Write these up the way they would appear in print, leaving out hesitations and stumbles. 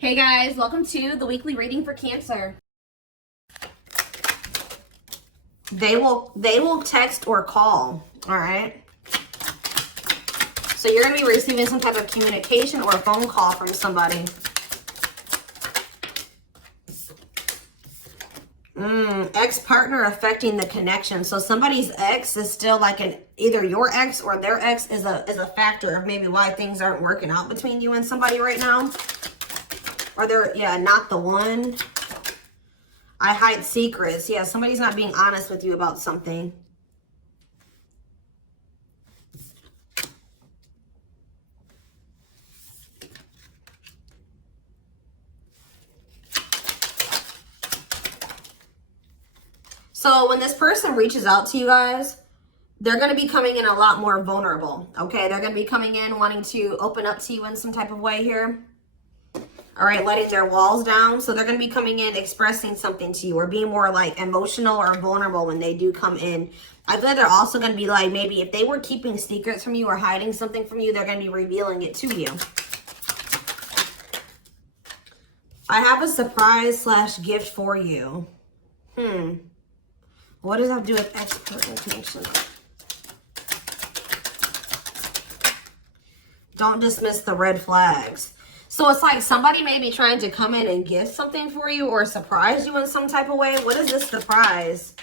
Hey guys, welcome to the weekly reading for Cancer. They will text or call, all right? So you're going to be receiving some type of communication or a phone call from somebody. Ex-partner affecting the connection. So somebody's ex is still like either your ex or their ex is a factor of maybe why things aren't working out between you and somebody right now. Or they're, yeah, not the one. I hide secrets. Yeah, somebody's not being honest with you about something. So when this person reaches out to you guys, they're going to be coming in a lot more vulnerable, okay? They're going to be coming in wanting to open up to you in some type of way here. All right, letting their walls down. So they're going to be coming in expressing something to you or being more like emotional or vulnerable when they do come in. I feel like they're also going to be like, maybe if they were keeping secrets from you or hiding something from you, they're going to be revealing it to you. I have a surprise / gift for you. What does that have to do with expert connection? Don't dismiss the red flags. So it's like somebody may be trying to come in and gift something for you or surprise you in some type of way. What is this surprise?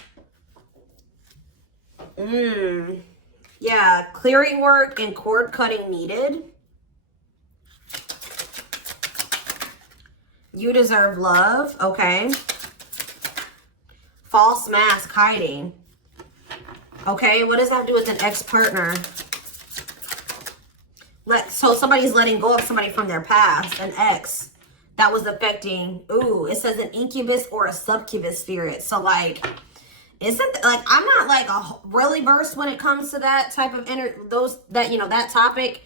Yeah, clearing work and cord cutting needed. You deserve love. Okay. False mask hiding. Okay, what does that have to do with an ex-partner? So somebody's letting go of somebody from their past, an ex that was affecting. Ooh, it says an incubus or a succubus spirit. So like, isn't like, I'm not like really versed when it comes to that type of that topic,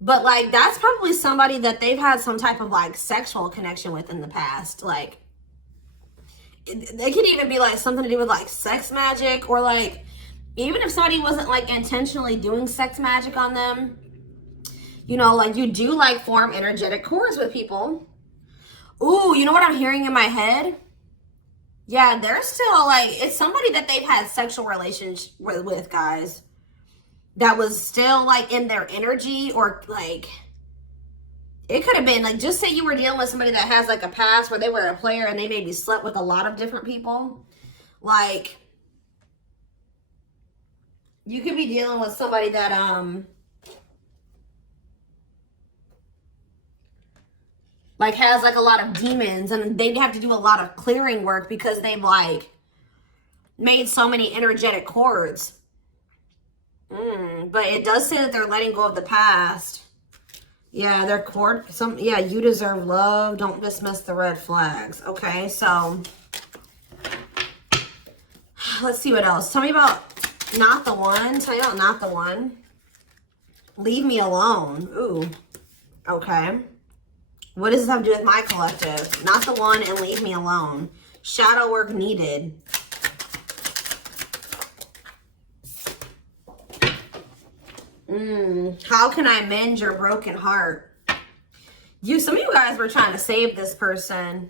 but like that's probably somebody that they've had some type of like sexual connection with in the past. Like they could even be like something to do with like sex magic, or like even if somebody wasn't like intentionally doing sex magic on them. You know, like you do like form energetic cords with people. Ooh, you know what I'm hearing in my head? Yeah, they're still like, it's somebody that they've had sexual relations with, guys. That was still like in their energy, or like, it could have been like, just say you were dealing with somebody that has like a past where they were a player and they maybe slept with a lot of different people. Like, you could be dealing with somebody that, like has like a lot of demons, and they'd have to do a lot of clearing work because they've like made so many energetic cords. But it does say that they're letting go of the past. Yeah, their cord, yeah, you deserve love. Don't dismiss the red flags. Okay, so let's see what else. Tell me about not the one. Tell me about not the one. Leave me alone. Ooh, okay. What does this have to do with my collective? Not the one and leave me alone. Shadow work needed. How can I mend your broken heart? Some of you guys were trying to save this person.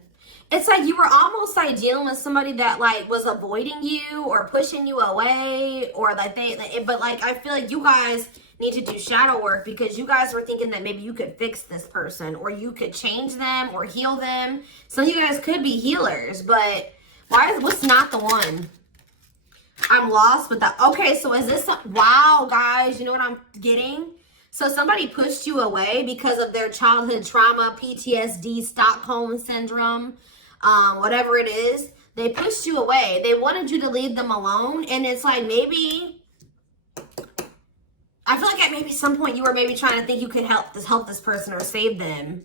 It's like you were almost like dealing with somebody that like was avoiding you or pushing you away, or like but like I feel like you guys need to do shadow work because you guys were thinking that maybe you could fix this person or you could change them or heal them. Some of you guys could be healers, but what's not the one? I'm lost with that. Okay, so is this, wow, guys, you know what I'm getting? So somebody pushed you away because of their childhood trauma, PTSD, Stockholm syndrome, whatever it is. They pushed you away. They wanted you to leave them alone. And it's like maybe, I feel like at maybe some point you were maybe trying to think you could help this person or save them.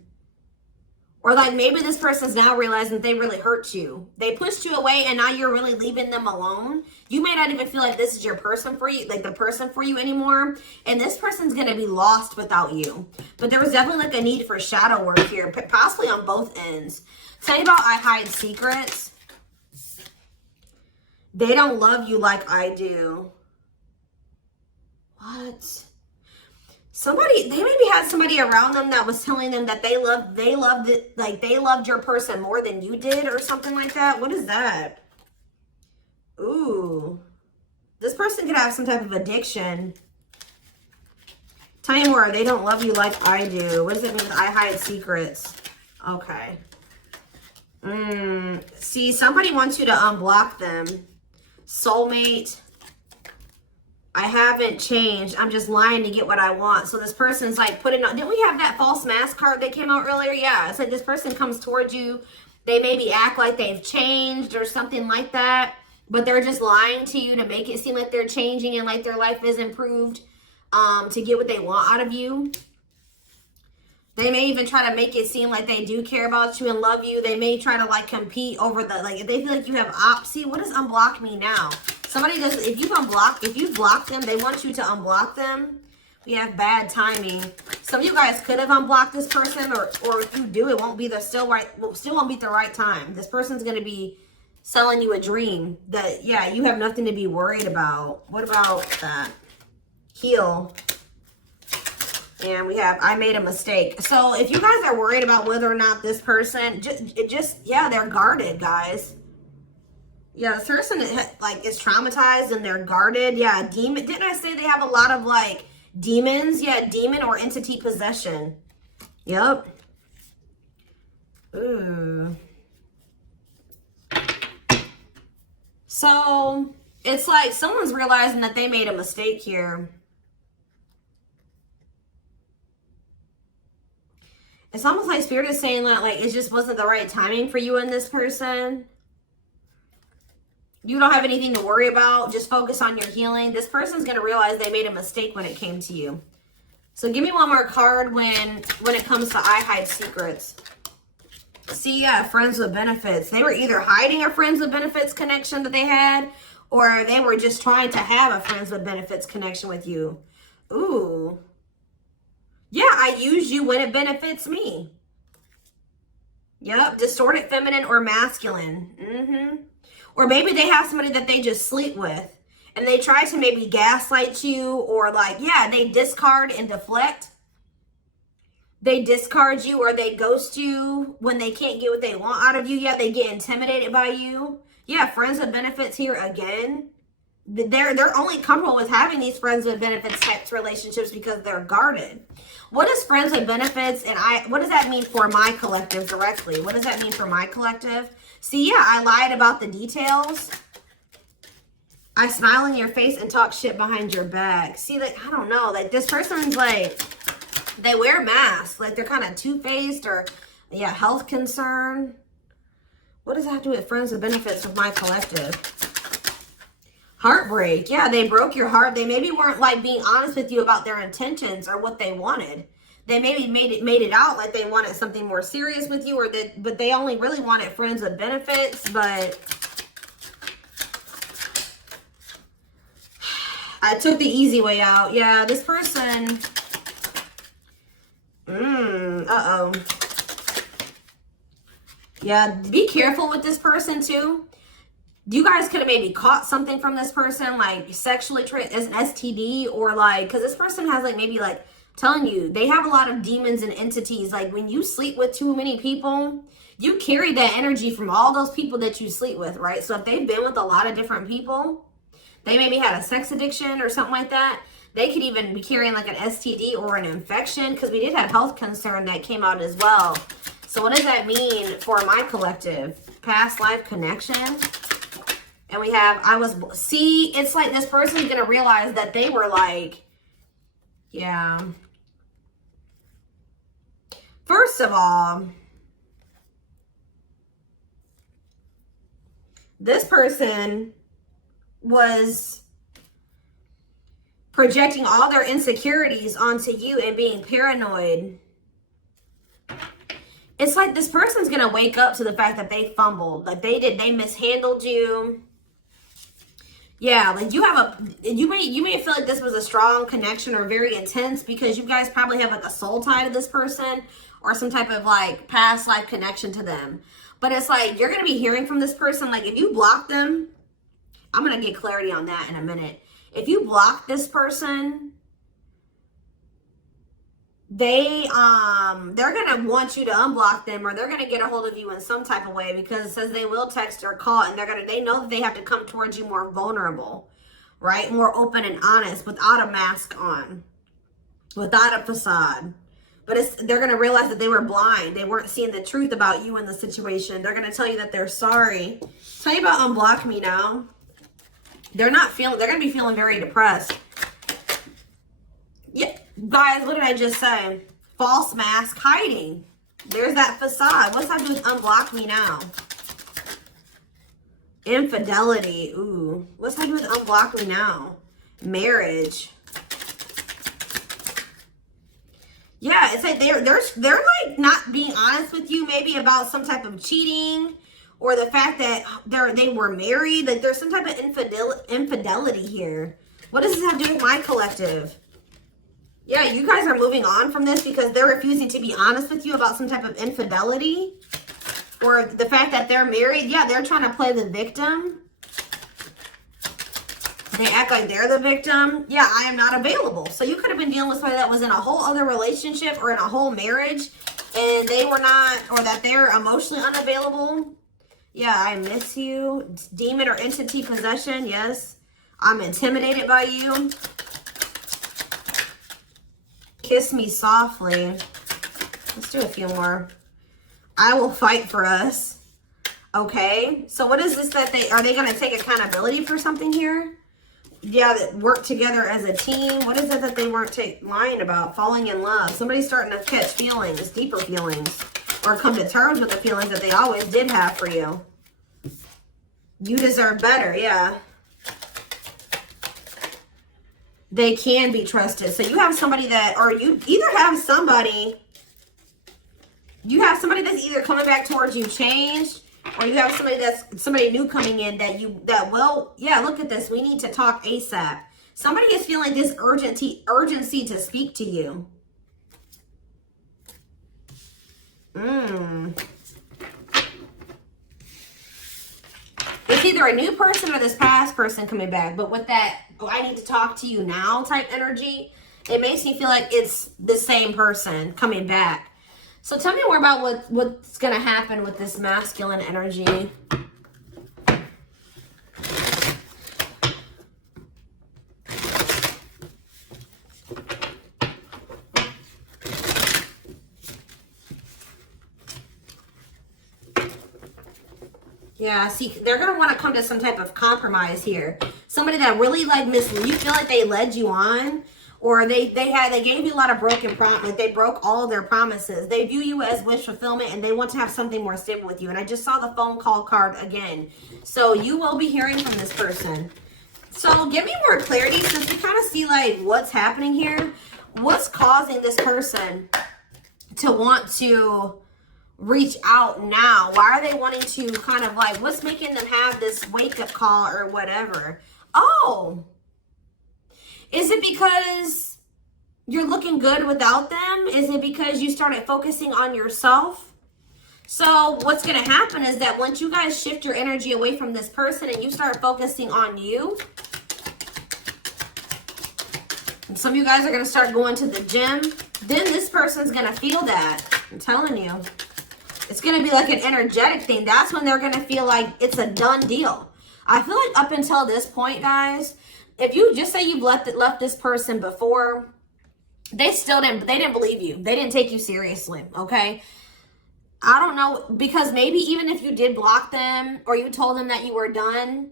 Or like maybe this person's now realizing they really hurt you. They pushed you away and now you're really leaving them alone. You may not even feel like this is your person for you, like the person for you anymore. And this person's going to be lost without you. But there was definitely like a need for shadow work here, possibly on both ends. Tell me about I hide secrets. They don't love you like I do. What? Somebody, they maybe had somebody around them that was telling them that they loved it, like they loved your person more than you did or something like that. What is that? Ooh. This person could have some type of addiction. Tell me more. They don't love you like I do. What does it mean with I hide secrets? Okay. See, somebody wants you to unblock them. Soulmate. I haven't changed. I'm just lying to get what I want. So this person's like putting on, didn't we have that false mask card that came out earlier? Yeah, it's like this person comes towards you. They maybe act like they've changed or something like that, but they're just lying to you to make it seem like they're changing and like their life is improved, to get what they want out of you. They may even try to make it seem like they do care about you and love you. They may try to like compete over the, like if they feel like you have see, what does unblock me now? Somebody does, if you've blocked them, they want you to unblock them. We have bad timing. Some of you guys could have unblocked this person, or if you do, it won't be the still won't be the right time. This person's gonna be selling you a dream that, yeah, you have nothing to be worried about. What about that? Heal. And we have, I made a mistake. So if you guys are worried about whether or not this person, yeah, they're guarded, guys. Yeah, this person like is traumatized and they're guarded. Yeah, demon. Didn't I say they have a lot of like demons? Yeah, demon or entity possession. Yep. Ooh. So it's like someone's realizing that they made a mistake here. It's almost like Spirit is saying that like it just wasn't the right timing for you and this person. You don't have anything to worry about. Just focus on your healing. This person's going to realize they made a mistake when it came to you. So give me one more card when it comes to I hide secrets. See, yeah, friends with benefits. They were either hiding a friends with benefits connection that they had, or they were just trying to have a friends with benefits connection with you. Ooh. Yeah, I use you when it benefits me. Yep, distorted feminine or masculine. Or maybe they have somebody that they just sleep with and they try to maybe gaslight you, or like, yeah, they discard and deflect. They discard you or they ghost you when they can't get what they want out of you. Yeah, they get intimidated by you. Yeah, friends with benefits here again. They're only comfortable with having these friends with benefits types relationships because they're guarded. What is friends with benefits, and what does that mean for my collective directly? What does that mean for my collective? See, yeah, I lied about the details. I smile in your face and talk shit behind your back. See, like, I don't know, like this person's like, they wear masks, like they're kind of two-faced, or yeah, health concern. What does that have to do with friends with benefits with my collective? Heartbreak. Yeah, they broke your heart. They maybe weren't like being honest with you about their intentions or what they wanted. They maybe made it out like they wanted something more serious with you, but they only really wanted friends with benefits. But I took the easy way out. Yeah, this person. Uh-oh. Yeah, be careful with this person too. You guys could have maybe caught something from this person, like sexually as an STD, or like, because this person has like maybe like telling you they have a lot of demons and entities. Like when you sleep with too many people, you carry that energy from all those people that you sleep with, right? So if they've been with a lot of different people, they maybe had a sex addiction or something like that. They could even be carrying like an STD or an infection, because we did have health concern that came out as well. So what does that mean for my collective? Past life connection. And we have, see, it's like this person's going to realize that they were like, yeah. First of all, this person was projecting all their insecurities onto you and being paranoid. It's like this person's going to wake up to the fact that they fumbled. Like they mishandled you. Yeah, like you may feel like this was a strong connection or very intense because you guys probably have like a soul tie to this person or some type of like past life connection to them. But it's like you're going to be hearing from this person. Like if you block them, I'm going to get clarity on that in a minute. If you block this person, they're gonna want you to unblock them, or they're gonna get a hold of you in some type of way, because it says they will text or call, and they know that they have to come towards you more vulnerable, right? More open and honest, without a mask on, without a facade. But they're going to realize that they were blind. They weren't seeing the truth about you in the situation. They're going to tell you that they're sorry. Tell you about unblock me now. They're going to be feeling very depressed. Yeah, guys, what did I just say? False mask hiding. There's that facade. What's that do with unblock me now? Infidelity. Ooh. What's that do with unblock me now? Marriage. Yeah, it's like they're like not being honest with you, maybe about some type of cheating, or the fact that they were married. Like there's some type of infidelity here. What does this have to do with my collective? Yeah, you guys are moving on from this because they're refusing to be honest with you about some type of infidelity, or the fact that they're married. Yeah, they're trying to play the victim. They act like they're the victim. Yeah, I am not available. So you could have been dealing with somebody that was in a whole other relationship or in a whole marriage, and they were not, or that they're emotionally unavailable. Yeah, I miss you. Demon or entity possession. Yes. I'm intimidated by you. Kiss me softly. Let's do a few more. I will fight for us. Okay. So what is this that are they going to take accountability for something here? Yeah, that work together as a team. What is it that they weren't lying about? Falling in love. Somebody's starting to catch feelings, deeper feelings, or come to terms with the feelings that they always did have for you. You deserve better, yeah. They can be trusted. So you have somebody that, or you either have somebody, that's either coming back towards you changed, or you have somebody new coming in that will, yeah, look at this. We need to talk ASAP. Somebody is feeling this urgency to speak to you. It's either a new person or this past person coming back. But with that, oh, I need to talk to you now type energy, it makes me feel like it's the same person coming back. So tell me more about what's going to happen with this masculine energy. Yeah, see, they're going to want to come to some type of compromise here. Somebody that really like misled you, feel like they led you on, or they gave you a lot of broken promises. They broke all of their promises. They view you as wish fulfillment, and they want to have something more stable with you. And I just saw the phone call card again. So you will be hearing from this person. So give me more clarity, since we kind of see like what's happening here. What's causing this person to want to reach out now? Why are they wanting to kind of like, what's making them have this wake-up call or whatever? Oh, is it because you're looking good without them? Is it because you started focusing on yourself? So what's going to happen is that once you guys shift your energy away from this person and you start focusing on you, and some of you guys are going to start going to the gym, then this person's going to feel that. I'm telling you. It's going to be like an energetic thing. That's when they're going to feel like it's a done deal. I feel like up until this point, guys, if you just say you've left this person before, they didn't believe you. They didn't take you seriously, okay? I don't know, because maybe even if you did block them or you told them that you were done,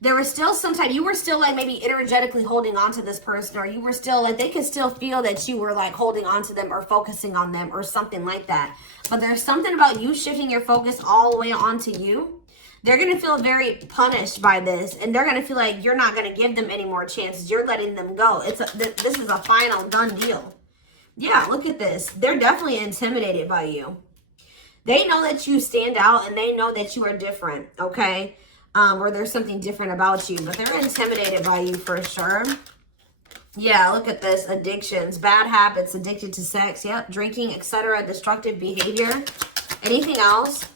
there was still you were still like maybe energetically holding on to this person, or you were still like, they could still feel that you were like holding on to them or focusing on them or something like that. But there's something about you shifting your focus all the way onto you. They're going to feel very punished by this, and they're going to feel like you're not going to give them any more chances. You're letting them go. This is a final done deal. Yeah, look at this. They're definitely intimidated by you. They know that you stand out, and they know that you are different, okay? Or there's something different about you, but they're intimidated by you for sure. Yeah, look at this. Addictions, bad habits, addicted to sex, yep, drinking, etc., destructive behavior. Anything else?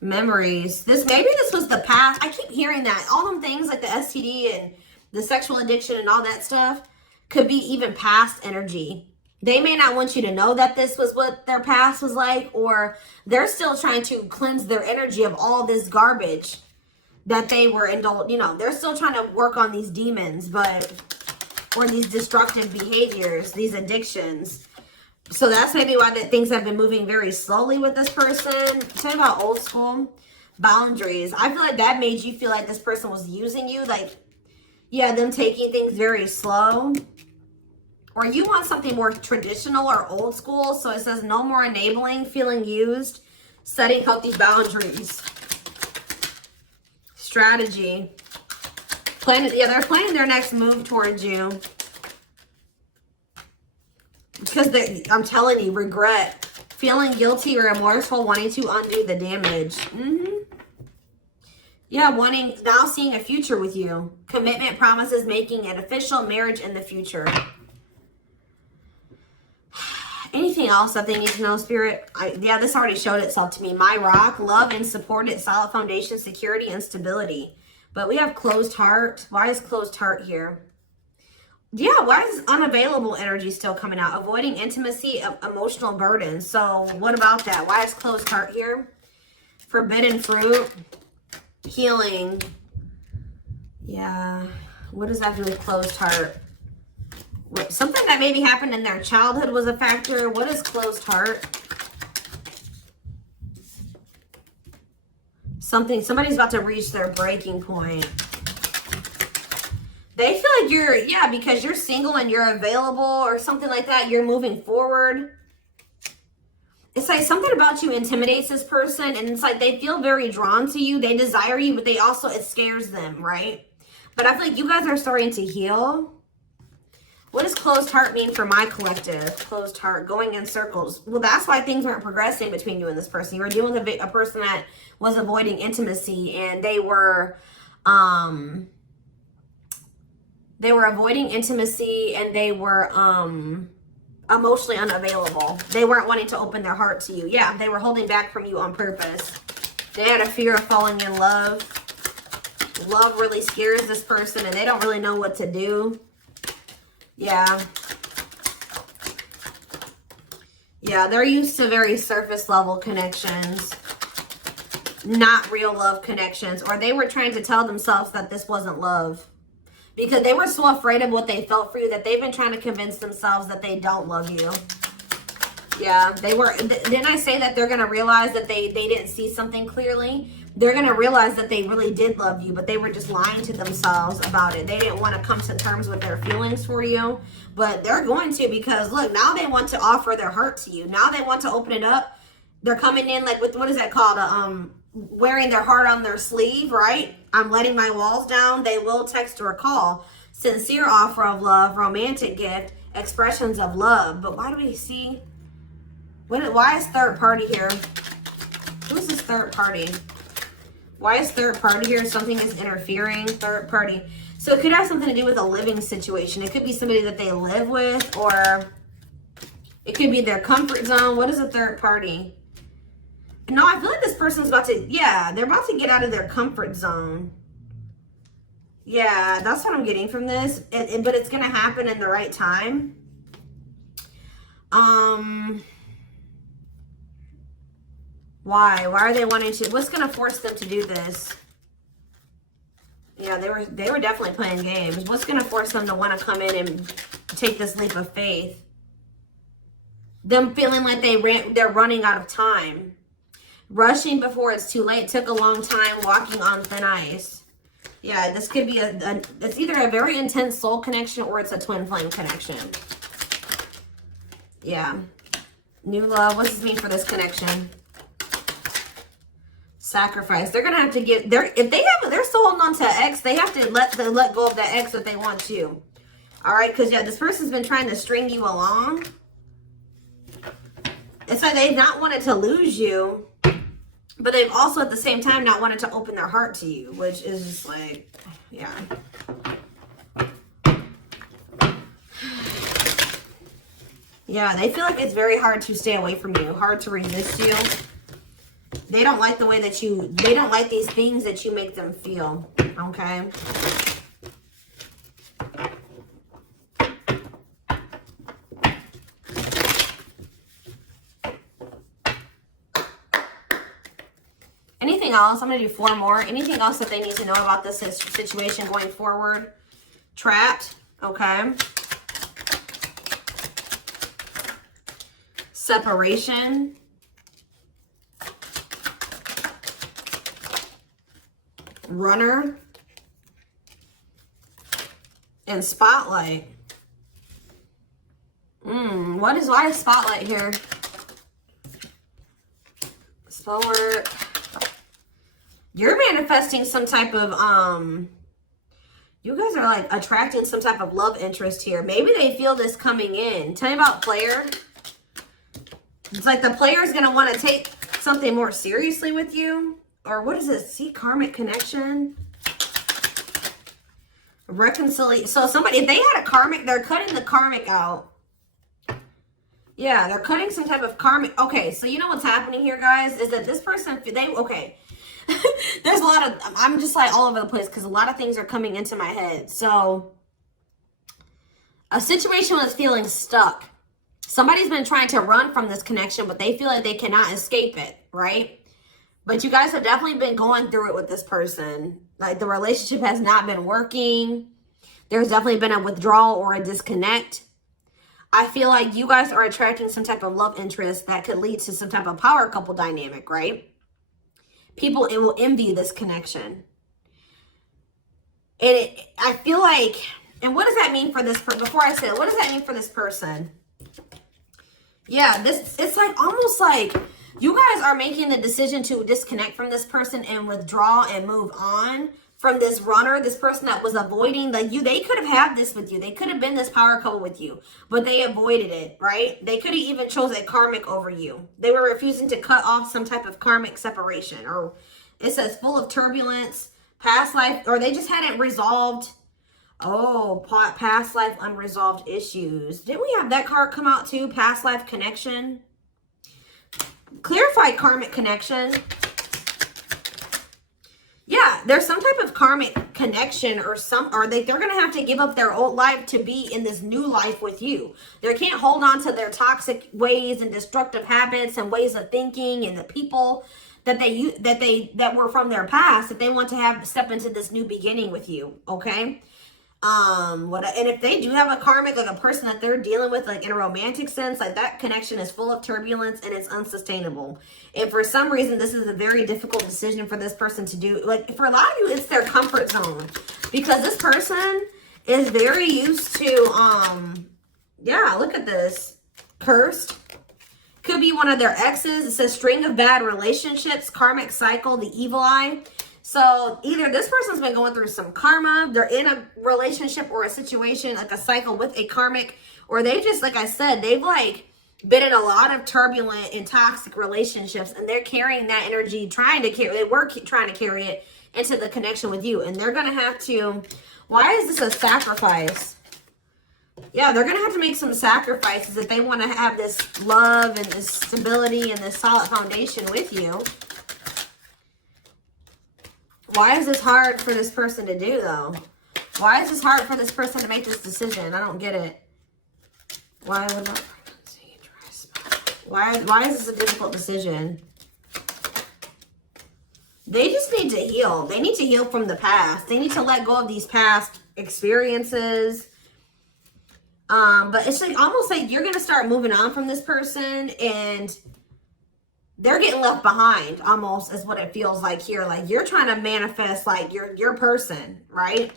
Memories. Maybe this was the past. I keep hearing that. All them things like the STD and the sexual addiction and all that stuff could be even past energy. They may not want you to know that this was what their past was like, or they're still trying to cleanse their energy of all this garbage that they were indulged. You know, they're still trying to work on these demons, but, or these destructive behaviors, these addictions. So that's maybe why that things have been moving very slowly with this person. Talking about old school boundaries. I feel like that made you feel like this person was using you. Like, yeah, them taking things very slow. Or you want something more traditional or old school. So it says no more enabling, feeling used, setting healthy boundaries. Strategy. Yeah, they're planning their next move towards you. Because I'm telling you, regret. Feeling guilty or remorseful, wanting to undo the damage. Yeah, now seeing a future with you. Commitment, promises, making an official marriage in the future. Anything else that they need to know, Spirit? Yeah, this already showed itself to me. My rock, love and supported, solid foundation, security, and stability. But we have closed heart. Why is closed heart here? Yeah, why is unavailable energy still coming out? Avoiding intimacy, emotional burden. So what about that? Why is closed heart here? Forbidden fruit, healing. Yeah, what does that do with closed heart? Something that maybe happened in their childhood was a factor. What is closed heart? Somebody's about to reach their breaking point. They feel like you're, yeah, because you're single and you're available or something like that. You're moving forward. It's like something about you intimidates this person. And it's like they feel very drawn to you. They desire you, but they also, it scares them, right? But I feel like you guys are starting to heal. What does closed heart mean for my collective? Closed heart, going in circles. Well, that's why things weren't progressing between you and this person. You were dealing with a person that was avoiding intimacy, and they were avoiding intimacy, and they were emotionally unavailable. They weren't wanting to open their heart to you. Yeah, they were holding back from you on purpose. They had a fear of falling in love. Love really scares this person, and they don't really know what to do. Yeah. Yeah, they're used to very surface level connections, not real love connections. Or they were trying to tell themselves that this wasn't love because they were so afraid of what they felt for you that they've been trying to convince themselves that they don't love you. Yeah, they were. Didn't I say that they're going to realize that they didn't see something clearly? They're going to realize that they really did love you, but they were just lying to themselves about it. They didn't want to come to terms with their feelings for you, but they're going to, because look, now they want to offer their heart to you. Now they want to open it up. They're coming in like with, what is that called? Wearing their heart on their sleeve, right? I'm letting my walls down. They will text or call. Sincere offer of love, romantic gift, expressions of love. But why do we see? Why is third party here? Who's this third party? Why is third party here? Something is interfering. Third party. So it could have something to do with a living situation. It could be somebody that they live with, or it could be their comfort zone. What is a third party? No, I feel like this person's about to, yeah, they're about to get out of their comfort zone. Yeah, that's what I'm getting from this. But it's going to happen in the right time. Why are they wanting to? What's going to force them to do this? Yeah, they were definitely playing games. What's going to force them to want to come in and take this leap of faith? Them feeling like they're running out of time. Rushing before it's too late. Took a long time. Walking on thin ice. Yeah, this could be it's either a very intense soul connection or it's a twin flame connection. Yeah. New love. What does this mean for this connection? Sacrifice. They're gonna have to give. If they're still holding on to an ex, they have to let go of that ex if they want to. All right, because yeah, this person's been trying to string you along. It's like they've not wanted to lose you, but they've also at the same time not wanted to open their heart to you, which is just like, yeah. Yeah, they feel like it's very hard to stay away from you, hard to resist you. They don't like the way that they don't like these things that you make them feel, okay? anything else? I'm going to do 4 more. Anything else that they need to know about this situation going forward? Trapped. Okay. Separation. Runner. And spotlight. Why is spotlight here? Forward. You're manifesting some type of you guys are like attracting some type of love interest here. Maybe they feel this coming in. Tell me about player. It's like the player is going to want to take something more seriously with you. Or what is this? See, karmic connection. Reconciliation. So somebody, if they had a karmic, they're cutting the karmic out. Yeah, they're cutting some type of karmic. Okay, so you know what's happening here, guys, is that this person, okay. There's a lot of, I'm just like all over the place because a lot of things are coming into my head. So, a situation was feeling stuck. Somebody's been trying to run from this connection, but they feel like they cannot escape it, right? But you guys have definitely been going through it with this person. Like, the relationship has not been working. There's definitely been a withdrawal or a disconnect. I feel like you guys are attracting some type of love interest that could lead to some type of power couple dynamic, right? People will envy this connection. And I feel like, and what does that mean for this person? Before I say it, what does that mean for this person? Yeah, it's like almost like you guys are making the decision to disconnect from this person and withdraw and move on from this runner, this person that was avoiding they could have had this with you. They could have been this power couple with you, but they avoided it, right? They could have even chose a karmic over you. They were refusing to cut off some type of karmic separation, or it says full of turbulence, past life, or they just hadn't resolved. Oh, past life unresolved issues. Didn't we have that card come out too? Past life connection. Clarified karmic connection. Yeah, there's some type of karmic connection or they're going to have to give up their old life to be in this new life with you. They can't hold on to their toxic ways and destructive habits and ways of thinking and the people that were from their past that they want to step into this new beginning with you, okay? And if they do have a karmic, like a person that they're dealing with, like in a romantic sense, like that connection is full of turbulence and it's unsustainable. And for some reason, this is a very difficult decision for this person to do. Like for a lot of you, it's their comfort zone because this person is very used to, yeah, look at this. Cursed. Could be one of their exes. It says string of bad relationships, karmic cycle, the evil eye. So either this person's been going through some karma, they're in a relationship or a situation, like a cycle with a karmic, or they just, like I said, they've like been in a lot of turbulent and toxic relationships, and they're carrying that energy, they were trying to carry it into the connection with you, and they're going to have to, why is this a sacrifice? Yeah, they're going to have to make some sacrifices if they want to have this love and this stability and this solid foundation with you. Why is this hard for this person to do, though? Why is this hard for this person to make this decision? I don't get it. Why would not pregnancy, dry spot? Why is this a difficult decision? They just need to heal. They need to heal from the past. They need to let go of these past experiences. But it's like almost like you're going to start moving on from this person and they're getting left behind, almost is what it feels like here. Like you're trying to manifest like your person, right?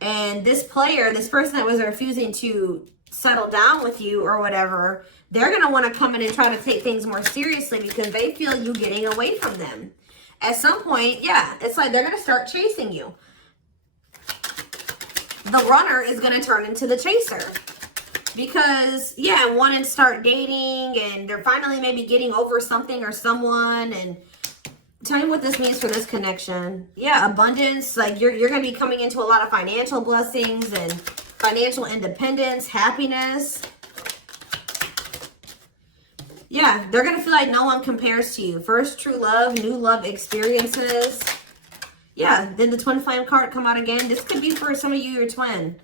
And this person that was refusing to settle down with you or whatever, they're going to want to come in and try to take things more seriously because they feel you getting away from them. At some point, yeah, it's like they're going to start chasing you. The runner is going to turn into the chaser. Because, yeah, wanting to start dating and they're finally maybe getting over something or someone. And tell me what this means for this connection. Yeah, abundance. Like you're going to be coming into a lot of financial blessings and financial independence, happiness. Yeah, they're going to feel like no one compares to you. First true love, new love experiences. Yeah, then the twin flame card come out again. This could be for some of you, your twin.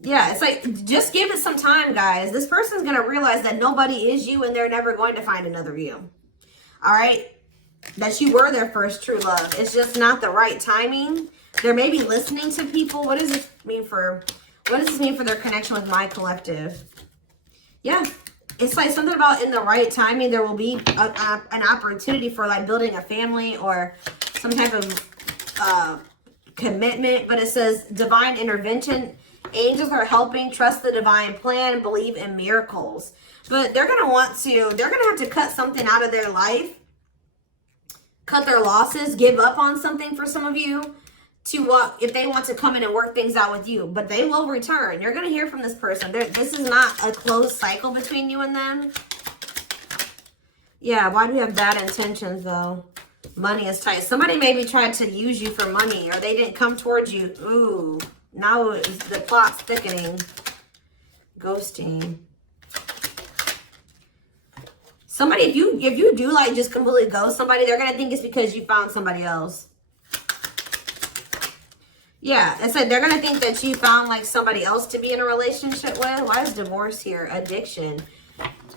Yeah, it's like, just give it some time, guys. This person's going to realize that nobody is you and they're never going to find another you. All right? that you were their first true love. It's just not the right timing. They're maybe listening to people. What does this mean for their connection with my collective? Yeah. It's like something about in the right timing, there will be an opportunity for like building a family or some type of commitment. But it says divine intervention. Angels are helping. Trust the divine plan. Believe in miracles. But they're going to have to cut something out of their life. Cut their losses. Give up on something for some of you. If they want to come in and work things out with you. But they will return. You're going to hear from this person. This is not a closed cycle between you and them. Yeah, why do we have bad intentions, though? Money is tight. Somebody maybe tried to use you for money, or they didn't come towards you. Ooh, now the plot's thickening. Ghosting. Somebody, if you do like just completely ghost somebody, they're going to think it's because you found somebody else. Yeah, it said they're going to think that you found like somebody else to be in a relationship with. Why is divorce here? Addiction.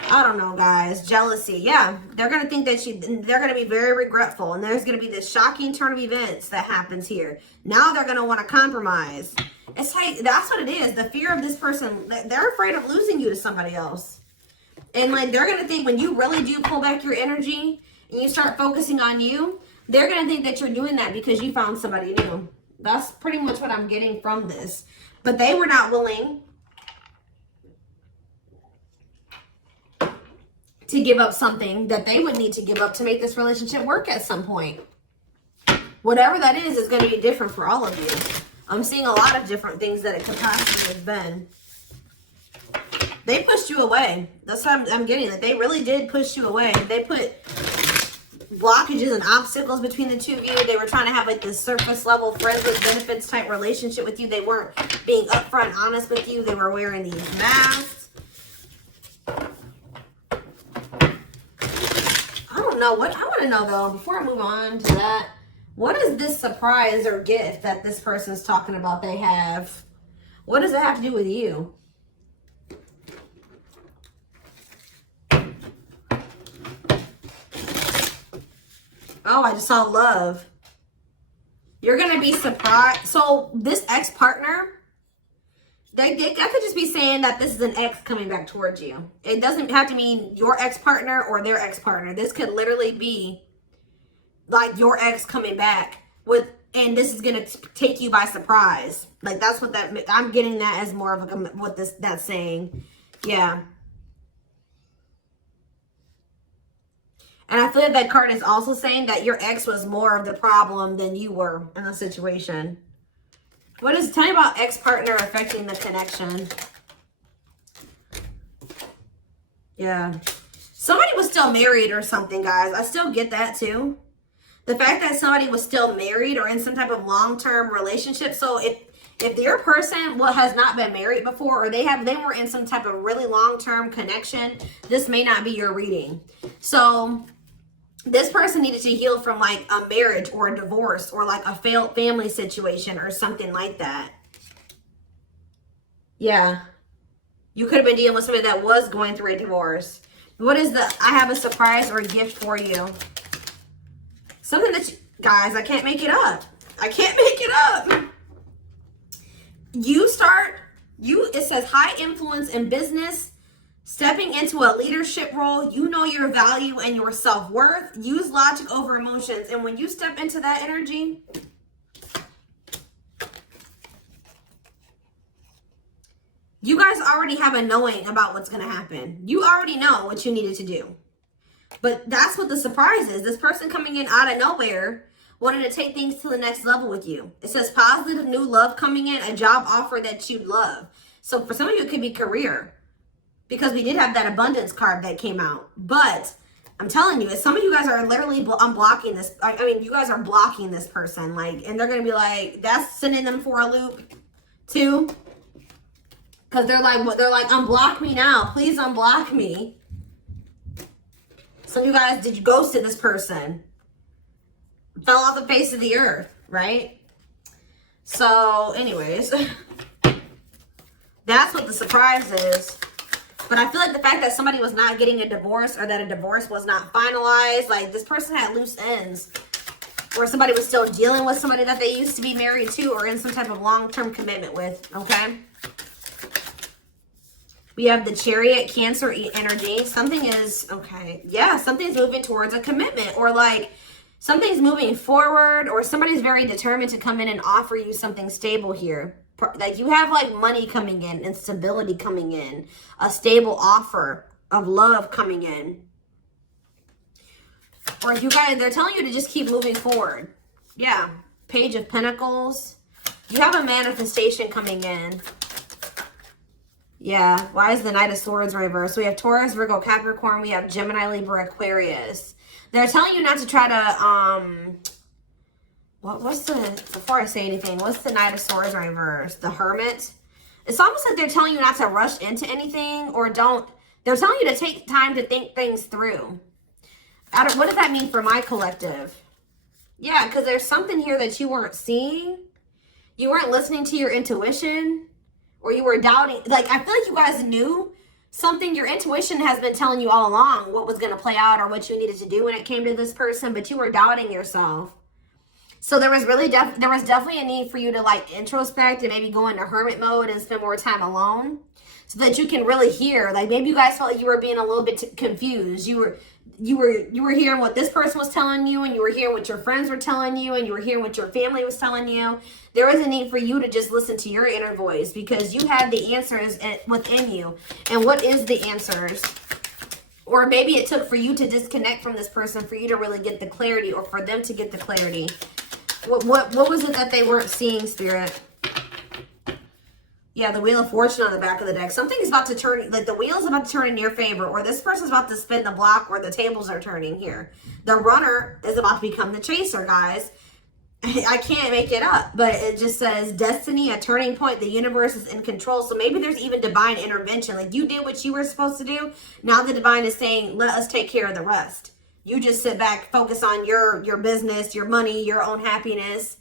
I don't know, guys. Jealousy. Yeah, they're going to think that they're going to be very regretful. And there's going to be this shocking turn of events that happens here. Now they're going to want to compromise. It's like, that's what it is. The fear of this person, they're afraid of losing you to somebody else. And like, they're going to think when you really do pull back your energy and you start focusing on you, they're going to think that you're doing that because you found somebody new. That's pretty much what I'm getting from this. But they were not willing to give up something that they would need to give up to make this relationship work at some point. Whatever that is going to be different for all of you. I'm seeing a lot of different things that it could possibly have been. They pushed you away. That's what I'm getting. That they really did push you away. They put blockages and obstacles between the two of you. They were trying to have like this surface level friends with benefits type relationship with you. They weren't being upfront honest with you. They were wearing these masks. I don't know what I want to know though, before I move on to that, what is this surprise or gift that this person's talking about they have? What does it have to do with you? Oh, I just saw love. You're going to be surprised. So this ex-partner, they could just be saying that this is an ex coming back towards you. It doesn't have to mean your ex-partner or their ex-partner. This could literally be like your ex coming back and this is going to take you by surprise. Like that's what I'm getting that as more of what that's saying. Yeah. And I feel like that card is also saying that your ex was more of the problem than you were in the situation. Tell me about ex-partner affecting the connection. Yeah. Somebody was still married or something, guys. I still get that too. The fact that somebody was still married or in some type of long-term relationship. So if your person has not been married before, or they were in some type of really long-term connection, this may not be your reading. So this person needed to heal from like a marriage or a divorce or like a failed family situation or something like that. Yeah. You could have been dealing with somebody that was going through a divorce. What is I have a surprise or a gift for you. Something that guys, I can't make it up. I can't make it up. It says high influence in business. Stepping into a leadership role, you know your value and your self-worth. Use logic over emotions. And when you step into that energy, you guys already have a knowing about what's going to happen. You already know what you needed to do. But that's what the surprise is. This person coming in out of nowhere wanted to take things to the next level with you. It says positive new love coming in, a job offer that you'd love. So for some of you, it could be career. Because we did have that abundance card that came out. But I'm telling you, some of you guys are literally unblocking this. I mean, you guys are blocking this person. Like, and they're going to be like, that's sending them for a loop too. Because they're like, unblock me now. Please unblock me. Some of you guys, did you ghosted this person? Fell off the face of the earth, right? So anyways, that's what the surprise is. But I feel like the fact that somebody was not getting a divorce or that a divorce was not finalized, like this person had loose ends. Or somebody was still dealing with somebody that they used to be married to or in some type of long-term commitment with, okay? We have the Chariot, Cancer energy. Something is, okay, yeah, something's moving towards a commitment, or like something's moving forward, or somebody's very determined to come in and offer you something stable here. Like you have like money coming in and stability coming in, a stable offer of love coming in. Or you guys, they're telling you to just keep moving forward. Yeah, Page of Pentacles. You have a manifestation coming in. Yeah, why is the Knight of Swords reversed? We have Taurus, Virgo, Capricorn. We have Gemini, Libra, Aquarius. They're telling you not to try to, before I say anything, what's the Knight of Swords reversed? The Hermit. It's almost like they're telling you not to rush into anything, or they're telling you to take time to think things through. What does that mean for my collective? Yeah, because there's something here that you weren't seeing. You weren't listening to your intuition, or you were doubting. Like, I feel like you guys knew something. Your intuition has been telling you all along what was going to play out or what you needed to do when it came to this person, but you were doubting yourself. So there was definitely a need for you to like introspect and maybe go into hermit mode and spend more time alone so that you can really hear. Like maybe you guys felt like you were being a little bit confused. You were hearing what this person was telling you, and you were hearing what your friends were telling you, and you were hearing what your family was telling you. There is a need for you to just listen to your inner voice, because you have the answers within you. And what is the answers? Or maybe it took for you to disconnect from this person for you to really get the clarity, or for them to get the clarity. What was it that they weren't seeing, Spirit? Yeah, the Wheel of Fortune on the back of the deck. Something's about to turn, like the wheel is about to turn in your favor, or this person's about to spin the block, or the tables are turning here. The runner is about to become the chaser, guys. I can't make it up, but it just says destiny, a turning point. The universe is in control. So maybe there's even divine intervention. Like you did what you were supposed to do. Now the divine is saying, let us take care of the rest. You just sit back, focus on your business, your money, your own happiness,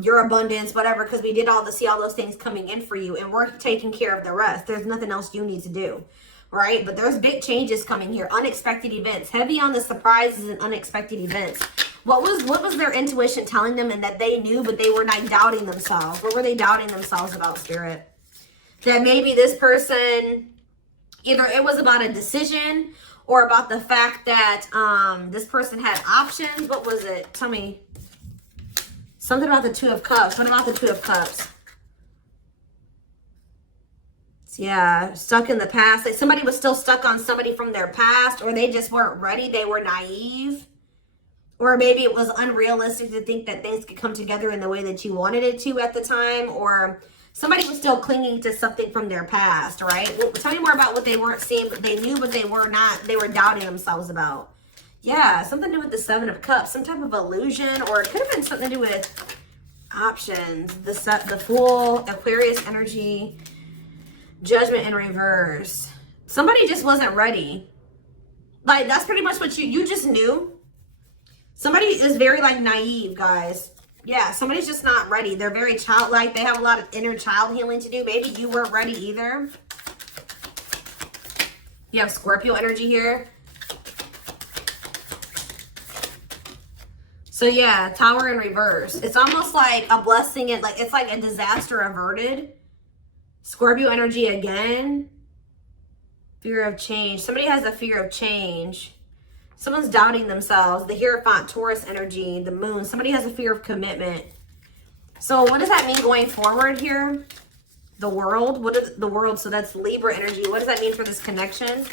your abundance, whatever, because we did see all those things coming in for you, and we're taking care of the rest. There's nothing else you need to do, right? But there's big changes coming here, unexpected events, heavy on the surprises and unexpected events. What was their intuition telling them, and that they knew, but they were not doubting themselves? What were they doubting themselves about, Spirit? That maybe this person, either it was about a decision or about the fact that this person had options. What was it? Tell me. Something about the Two of Cups. What about the Two of Cups? Yeah, stuck in the past. Like somebody was still stuck on somebody from their past, or they just weren't ready. They were naive. Or maybe it was unrealistic to think that things could come together in the way that you wanted it to at the time. Or somebody was still clinging to something from their past, right? Well, tell me more about what they weren't seeing, but they knew, but they were not. They were doubting themselves about. Yeah, something to do with the Seven of Cups, some type of illusion, or it could have been something to do with options. The Fool, Aquarius energy, Judgment in reverse. Somebody just wasn't ready. Like, that's pretty much what you just knew. Somebody is very, like, naive, guys. Yeah, somebody's just not ready. They're very childlike. They have a lot of inner child healing to do. Maybe you weren't ready either. You have Scorpio energy here. So yeah, Tower in reverse. It's almost like a blessing. It's like a disaster averted. Scorpio energy again. Fear of change. Somebody has a fear of change. Someone's doubting themselves. The Hierophant, Taurus energy, the Moon. Somebody has a fear of commitment. So what does that mean going forward here? The World. What is the World? So that's Libra energy. What does that mean for this connection?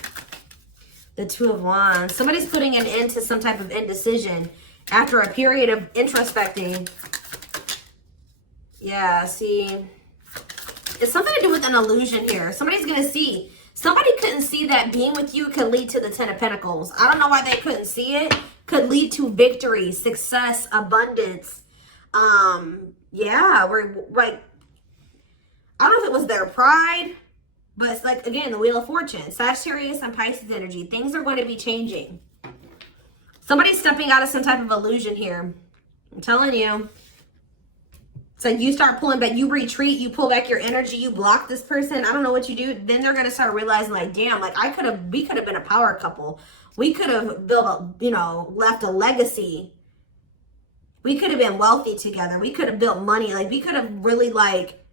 The Two of Wands. Somebody's putting an end to some type of indecision after a period of introspecting. Yeah, see. It's something to do with an illusion here. Somebody's going to see. Somebody couldn't see that being with you could lead to the Ten of Pentacles. I don't know why they couldn't see it. Could lead to victory, success, abundance. Yeah, we're like, I don't know if it was their pride, but it's like, again, the Wheel of Fortune. Sagittarius and Pisces energy. Things are going to be changing. Somebody's stepping out of some type of illusion here. I'm telling you. So you start pulling back, you retreat, you pull back your energy, you block this person. I don't know what you do. Then they're going to start realizing like, damn, like we could have been a power couple. We could have built a, you know, left a legacy. We could have been wealthy together. We could have built money. Like we could have really like,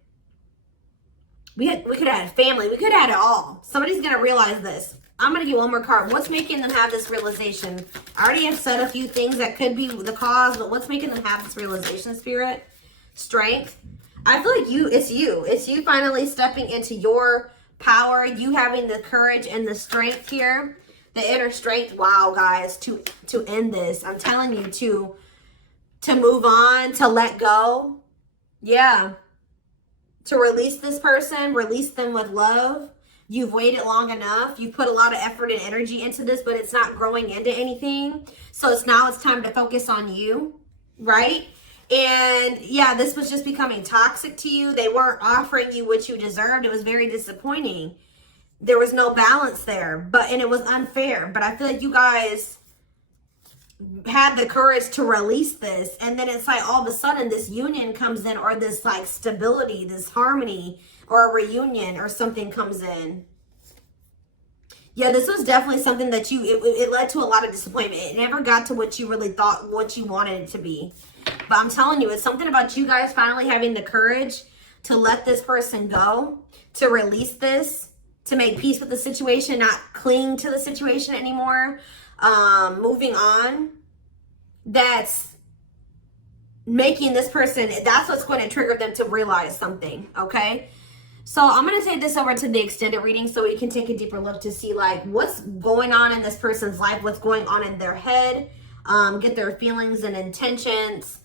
we could have had a family. We could have had it all. Somebody's going to realize this. I'm going to get one more card. What's making them have this realization? I already have said a few things that could be the cause, but what's making them have this realization, Spirit? Strength. I feel like it's you finally stepping into your power, you having the courage and the strength here, the inner strength. Wow, guys, to end this. I'm telling you, to move on, to let go. Yeah. To release this person, release them with love. You've waited long enough. You've put a lot of effort and energy into this, but it's not growing into anything. So it's time to focus on you, right? And yeah, this was just becoming toxic to you. They weren't offering you what you deserved. It was very disappointing. There was no balance there, and it was unfair. But I feel like you guys had the courage to release this. And then it's like all of a sudden this union comes in, or this like stability, this harmony, or a reunion or something comes in. Yeah, this was definitely something that it led to a lot of disappointment. It never got to what you really thought, what you wanted it to be. But I'm telling you, it's something about you guys finally having the courage to let this person go, to release this, to make peace with the situation, not cling to the situation anymore, moving on. That's making this person, that's what's going to trigger them to realize something, okay? So I'm going to take this over to the extended reading so we can take a deeper look to see like what's going on in this person's life, what's going on in their head, get their feelings and intentions